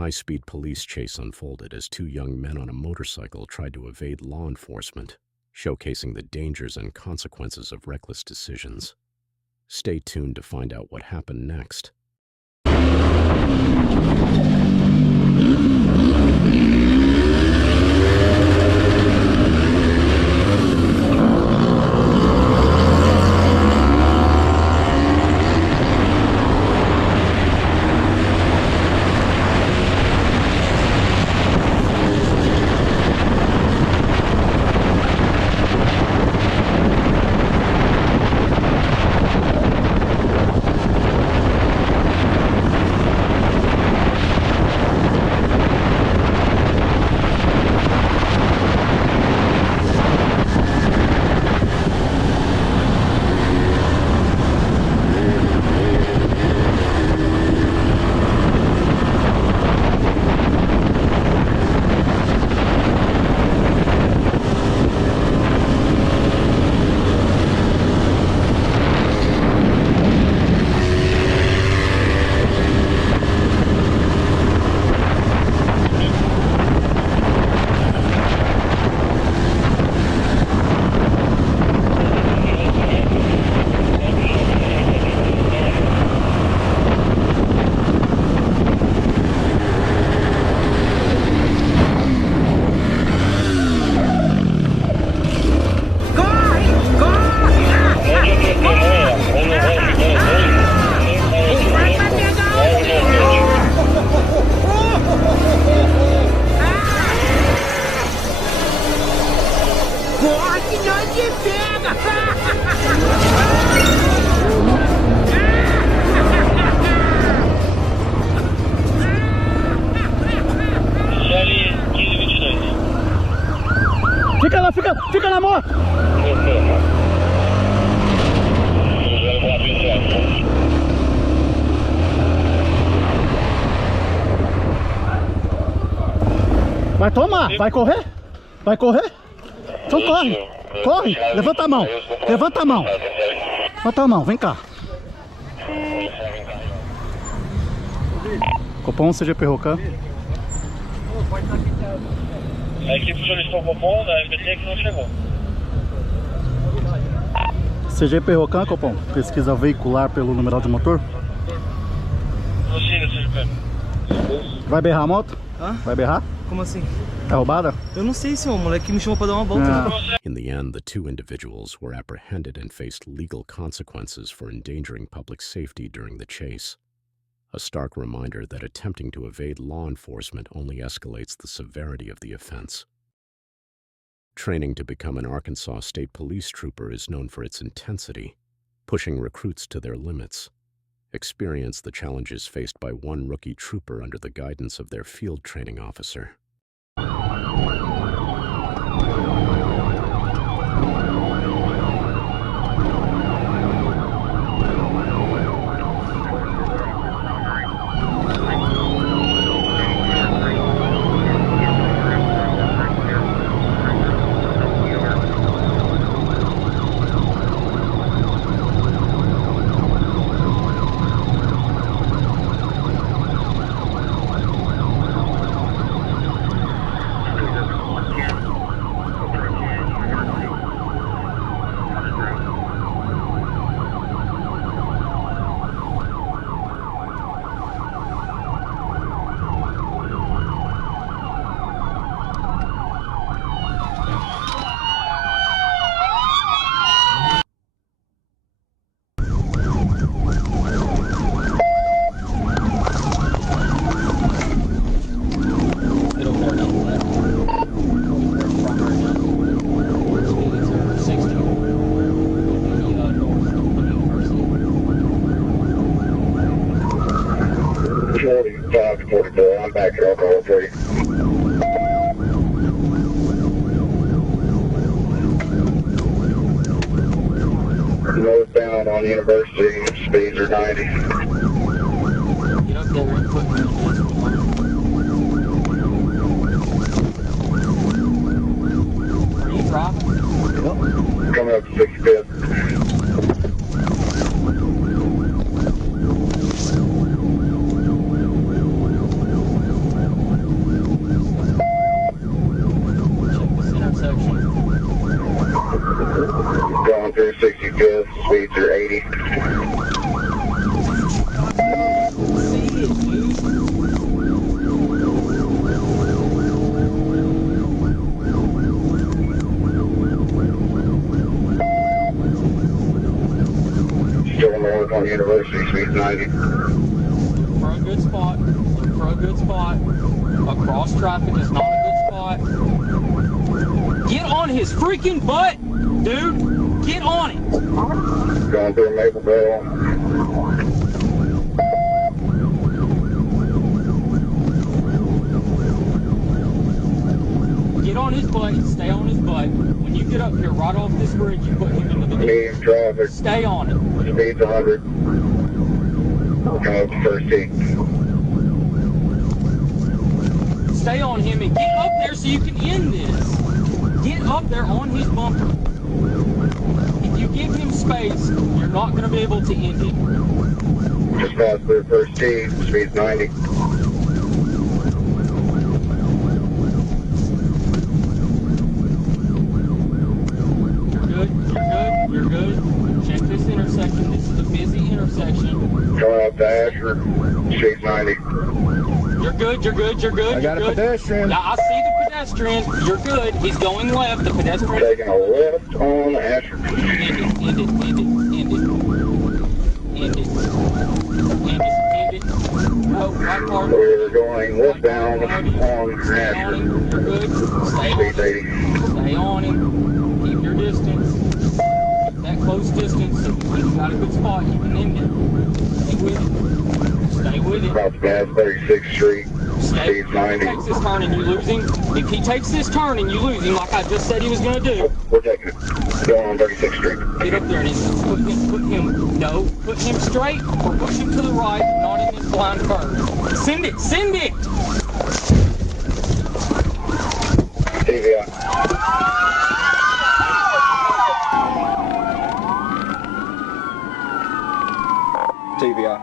high-speed police chase unfolded as two young men on a motorcycle tried to evade law enforcement, showcasing the dangers and consequences of reckless decisions. Stay tuned to find out what happened next. Fica na moto! Vai tomar, vai correr? Vai correr? Então corre, corre, levanta a mão, levanta a mão. Levanta a mão, vem cá. Copom, CGP Rocan. A equipe solicitou o Copom da SBT que não chegou. CGP Rocan, Copom, pesquisa veicular pelo numeral de motor. Prossiga, CGP. Vai berrar a moto? Hã? Vai berrar? Como assim? É roubada? Eu não sei, senhor. O moleque me chamou pra dar uma volta. In the end, the two individuals were apprehended and faced legal consequences for endangering public safety during the chase. A stark reminder that attempting to evade law enforcement only escalates the severity of the offense. Training to become an Arkansas State Police trooper is known for its intensity, pushing recruits to their limits. Experience the challenges faced by one rookie trooper under the guidance of their field training officer. I'm back at alcohol free. Northbound on University, speeds are 90. Get up there and put me on this one. Are you dropping? Yep. Coming up to 65th. Going through 65th, speeds are 80. Still north on University, speeds 90. For a good spot. Look for a good spot. Across traffic is not a good spot. Get on his freaking butt, dude. Get on it. Going through Maple Bell. Get on his butt. Stay on his butt. When you get up here, right off this bridge, you put him into the Medium traffic. Stay on it. Speeds 100. Coming up to first tee. Stay on him and get up there so you can end this. Get up there on his bumper. If you give him space, you're not going to be able to end it. Just passed through first tee, speeds 90. You're good. Check this intersection. This is a busy intersection. Coming up to Asher, speeds 90. You're good. I got a pedestrian. Now, I see the pedestrian. You're good. He's going left. The pedestrian. Taking a left on Asher. End it. No, right car. We're going westbound on Stay on Asher. him. You're good. Stay on Speeds him. 80. Stay on him. Keep your distance. Keep that close distance. When you got a good spot, you can end it. Stay with it. About to pass 36th Street, Stay. speeds If he 90. takes this turn and you lose him, like I just said he was going to do, We're taking it. Going on 36th Street. get up there and put him straight or push him to the right, not in this blind curve. Send it. TVI. TVI.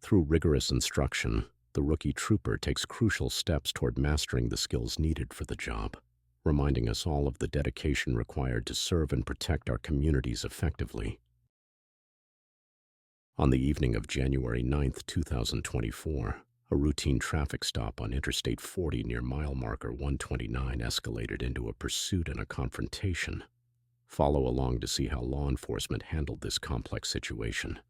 Through rigorous instruction, the rookie trooper takes crucial steps toward mastering the skills needed for the job, reminding us all of the dedication required to serve and protect our communities effectively. On the evening of January 9th, 2024, a routine traffic stop on Interstate 40 near mile marker 129 escalated into a pursuit and a confrontation. Follow along to see how law enforcement handled this complex situation.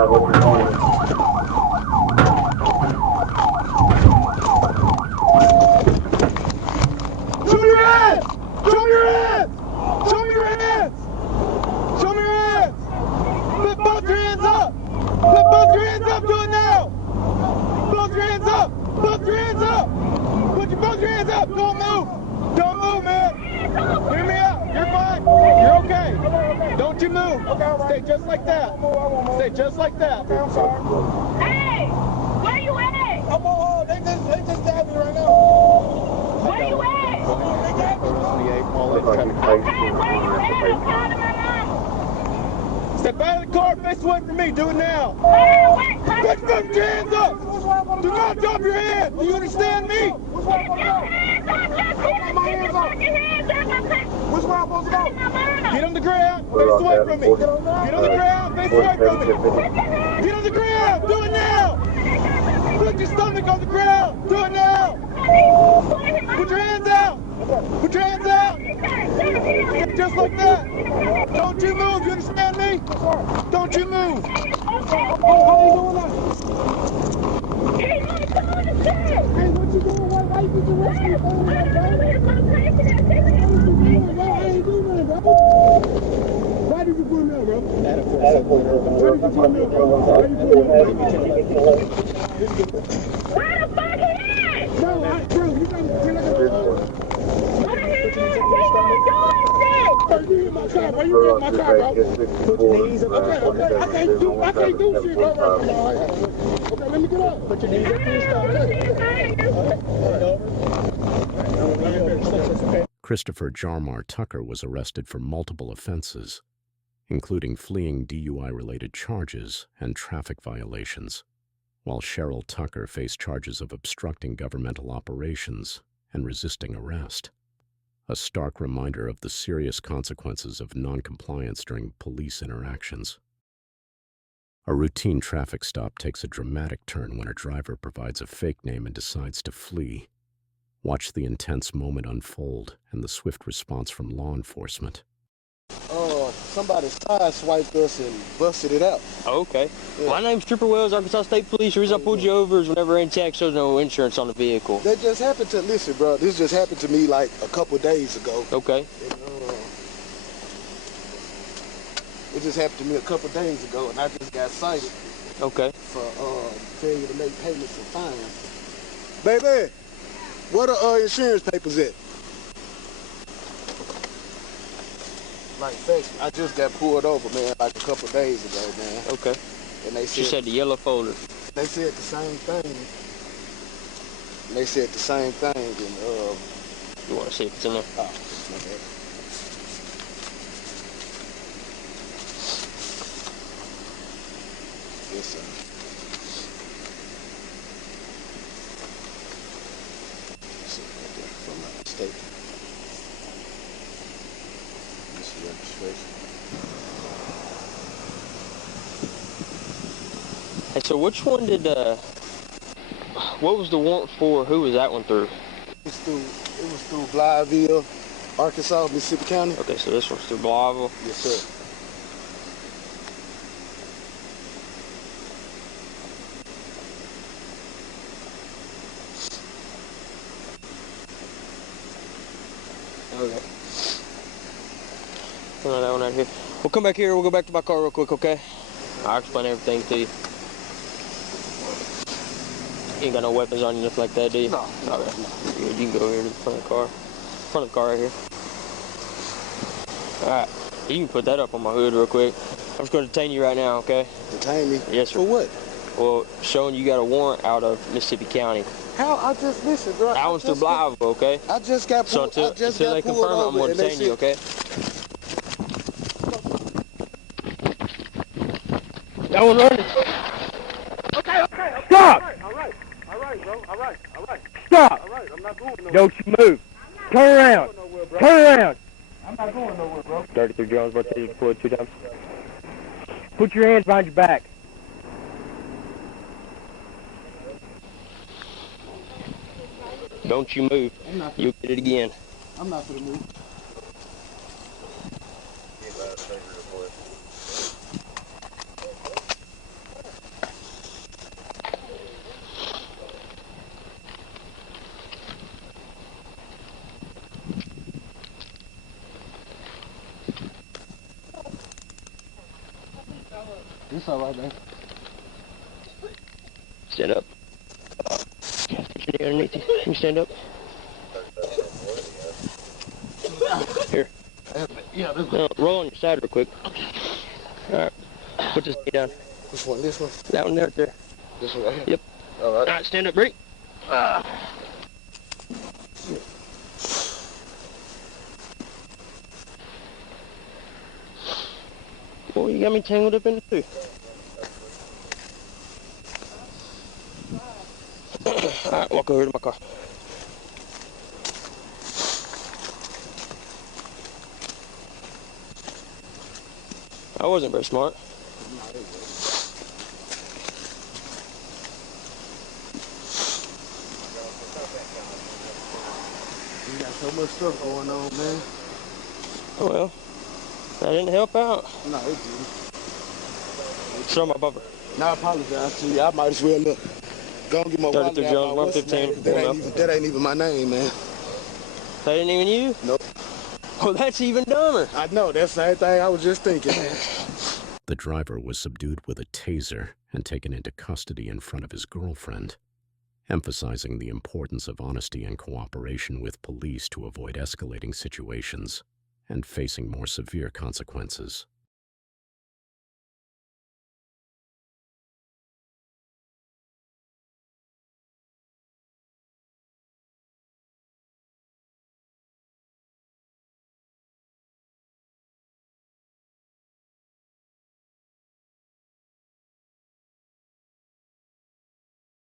job. What's your phone? Show me your hands! Show me your hands! Show me your hands! Show me your hands! Put both your hands up! Put both your hands up! Do it now! Both your hands up! Both your hands up! Both your hands up! Don't move! Don't move, man! Hear me out! You're fine! You're okay! Don't you move! Stay just like that! Stay just like that! Hey! Where you at? I'm on. They just got me right now. Where you at? They got me. Looks like he's facing Okay, where you at? I'm calling my mom. Step out of the car, face away from me. Do it now. Wait, Put your hands up. Do not drop your hands. Do you understand me? Get your hands up. Just get your hands up. Which way I'm supposed to go? My Get on the ground. Face away from me. Get on the ground. Face away from me. Get on the ground. Do it now. Put your stomach on the ground. Do it now. Put your hands out. Put your hands out. Just like that. Don't you move. You understand me? Don't you move. Hey, what you doing? Why you get the rest of your phone like that? I ain't doing nothing, bro. Why did you put him out, bro? Why did you put him out, bro? Why you put him out? Where the fuck he at? No, bro, you gotta you hit my car, bro. You hit my car, bro. Put your knees up. Okay. I can't do shit, bro. Okay, let me get up. Put your knees up to your stomach. Christopher Jarmar Tucker was arrested for multiple offenses, including fleeing DUI-related charges and traffic violations, while Cheryl Tucker faced charges of obstructing governmental operations and resisting arrest. A stark reminder of the serious consequences of noncompliance during police interactions. A routine traffic stop takes a dramatic turn when a driver provides a fake name and decides to flee. Watch the intense moment unfold and the swift response from law enforcement. Somebody sideswiped us and busted it out. Oh, okay. Yeah. My name's Trooper Wells, Arkansas State Police. The reason I pulled you over is whenever in check shows no insurance on the vehicle. That just happened to, listen, bro, this just happened to me like a couple days ago. Okay. And, it just happened to me a couple days ago, and I just got cited Okay. for failure to make payments and fines. Baby, where the insurance papers at? Like, I just got pulled over, man, like a couple days ago, man. Okay. And they She said the yellow folder. They said the same thing. They said the same thing, and You want to see if it's in there? oh, okay. Yes, sir. Let's see right there, if I'm not mistaken. This is registration. Hey, so which one did, what was the warrant for? Who was that one through? It was through Blytheville, Arkansas, Mississippi County. Okay, so this one's through Blytheville. Yes, sir. Okay. That one out here. We'll come back here. We'll go back to my car real quick, okay? I'll explain everything to you. You ain't got no weapons on you, nothing like that, do you? No. Okay. Good. You can go here to the front of the car. Front of the car right here. Alright. You can put that up on my hood real quick. I'm just going to detain you right now, okay? Detain me? Yes, sir. For what? Well, showing you got a warrant out of Mississippi County. How? I just listen, bro. That one's through Blytheville, okay? I just got pulled. So until they confirm it, I'm going to detain you, okay? That one running. Okay. Stop! All right, bro. All right. Stop! All right, I'm not going nowhere. Don't you move. Turn around. Turn around. I'm not going nowhere, bro. 33 Jones, but you can pull it 2 times. Put your hands behind your back. Don't you move. You'll get it again. I'm not gonna move. It's all right, man. Stand up. Put your knee underneath you. Can you stand up? Here. Yeah, this one. No, roll on your side real quick. Alright. Put this knee down. Which one? This one? That one there, right there. This one right here? Yep. All right. Alright, stand up, Bree. Boy, you got me tangled up in it too. Alright, walk over to my car. I wasn't very smart. You got so much stuff going on, man. Well, that didn't help out. No, it didn't. Show my bumper. No, I apologize to you. I might as well look. Go and get my wallet 32 out. Jones, What's his 115. name? That ain't even my name, man. That ain't even you? Nope. Oh, that's even dumber. I know. That's the same thing I was just thinking, man. The driver was subdued with a taser and taken into custody in front of his girlfriend, emphasizing the importance of honesty and cooperation with police to avoid escalating situations and facing more severe consequences.